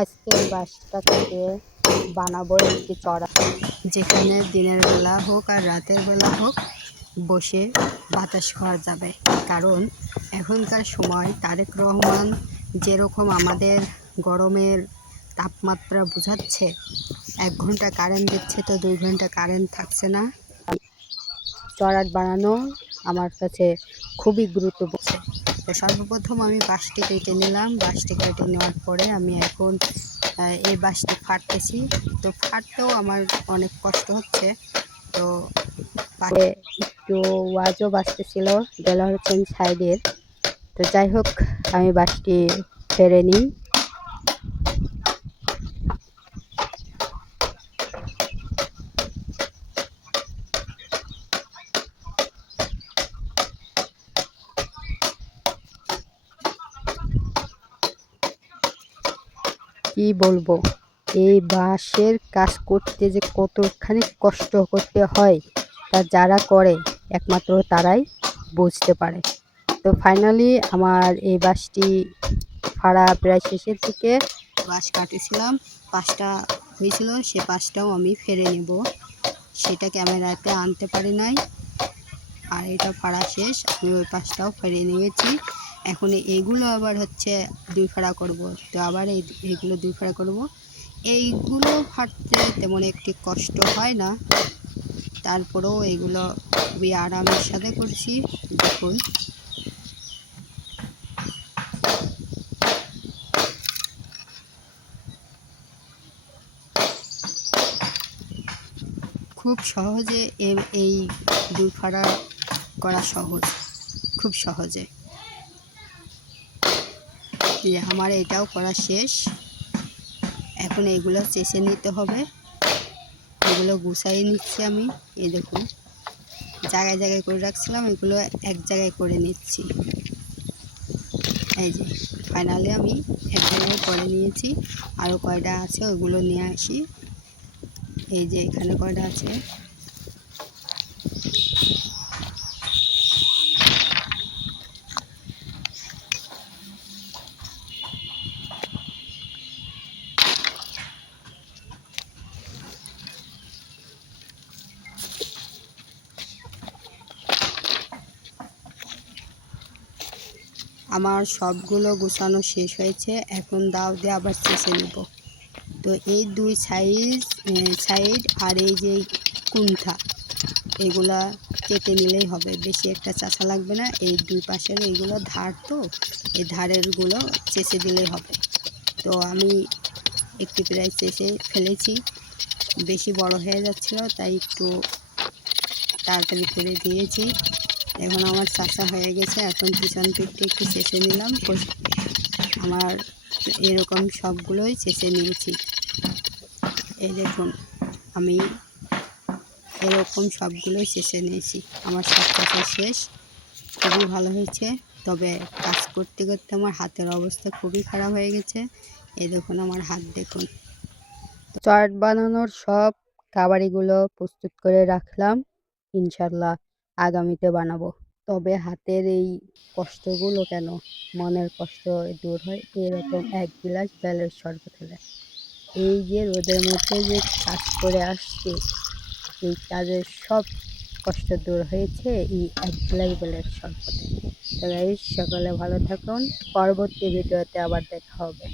আজকে বাসটাকে বানাবো একটি চড়া, যেখানে দিনের বেলা হোক আর রাতের বেলা হোক বসে বাতাস খাওয়া যাবে। কারণ এখনকার সময় তারেক রহমান যেরকম আমাদের গরমের তাপমাত্রা বোঝাচ্ছে, 1 ঘন্টা কারেন্ট দিচ্ছে তো 2 ঘন্টা কারেন্ট থাকছে না। চড়াট বানানো আমার কাছে খুবই গুরুত্বপূর্ণ। তো সর্বপ্রথম আমি বাঁশটি কেটে নিলাম। বাঁশটি কেটে নেওয়ার পরে আমি এখন এই বাঁশটি ফাটতেছি। তো ফাটতেও আমার অনেক কষ্ট হচ্ছে। তো পাশে একটু ওয়াজও বাজতেছিল দেলোয়ার হোসেন সাহেবের। তো যাই হোক, আমি বাঁশটি ফেরে নিই। কি বলবো, এই বাঁশের কাজ করতে যে কতখানি কষ্ট করতে হয় তা যারা করে একমাত্র তারাই বুঝতে পারে। তো ফাইনালি আমার এই বাঁশটি ফাড়া প্রায় শেষের দিকে। বাঁশ কাটেছিলাম, পাঁচটা হয়েছিল, সে পাঁচটাও আমি ফেরে নেব। সেটা ক্যামেরাতে আনতে পারি নাই। আর এটা ফাড়া শেষ, আমি ওই পাঁচটাও ফেরে নিয়েছি। এখন এইগুলো আবার হচ্ছে 2 ফাড়া করব। তো আবার এইগুলো 2 ফাড়া করব। এইগুলো ফাটতে তেমন একটি কষ্ট হয় না, তারপরেও এইগুলো খুবই আরামের সাথে করছি। দেখুন, খুব সহজে এই 2 ফাড়া করা সহজ, খুব সহজে। আমার এটাও করা শেষ। এখন এগুলো চেষে নিতে হবে। এগুলো গুছাই নিচ্ছি আমি। এই দেখুন, জায়গায় জায়গায় করে রাখছিলাম, এগুলো এক জায়গায় করে নিচ্ছি। এই যে ফাইনালি আমি এক জায়গায় করে নিয়েছি। আরও কয়টা আছে ওইগুলো নিয়ে আসি। এই যে এখানে কয়টা আছে। আমার সবগুলো গুছানো শেষ হয়েছে। এখন দাও দিয়ে আবার চেষে নেব। তো এই 2 সাইড আর এই যে কুন্থা, এগুলা কেটে নিলেই হবে, বেশি একটা চাষা লাগবে না। এই 2 পাশের এইগুলো ধার, তো এই ধারেরগুলো চেষে দিলেই হবে। তো আমি একটি প্রায় চেষে ফেলেছি, বেশি বড় হয়ে যাচ্ছিলো তাই একটু তাড়াতাড়ি করে দিয়েছি। এখন আমার চাষা হয়ে গেছে। এখন পিছন পিঠটি একটু চেষে নিলাম। আমার এরকম সবগুলোই চেষে নিয়েছি। এই দেখুন, আমি এরকম সবগুলোই চেষে নিয়েছি। আমার সব চাষা শেষ, খুবই ভালো হয়েছে। তবে কাজ করতে করতে আমার হাতের অবস্থা খুবই খারাপ হয়ে গেছে। এই দেখুন আমার হাত দেখুন। চাট বানানোর সব কাবাড়িগুলো প্রস্তুত করে রাখলাম, ইনশাল্লাহ আগামীতে বানাবো। তবে হাতের এই কষ্টগুলো কেন, মনের কষ্ট দূর হয় এরকম 1 গিলাস বেলের শরবত হলে। এই যে রোদের মধ্যে যে কাজ করে আসছি, এই কাজের সব কষ্ট দূর হয়েছে এই 1 গ্লাস বেলের শরবতে। তো গাইস, সকলে ভালো থাকুন। পরবর্তী ভিডিওতে আবার দেখা হবে।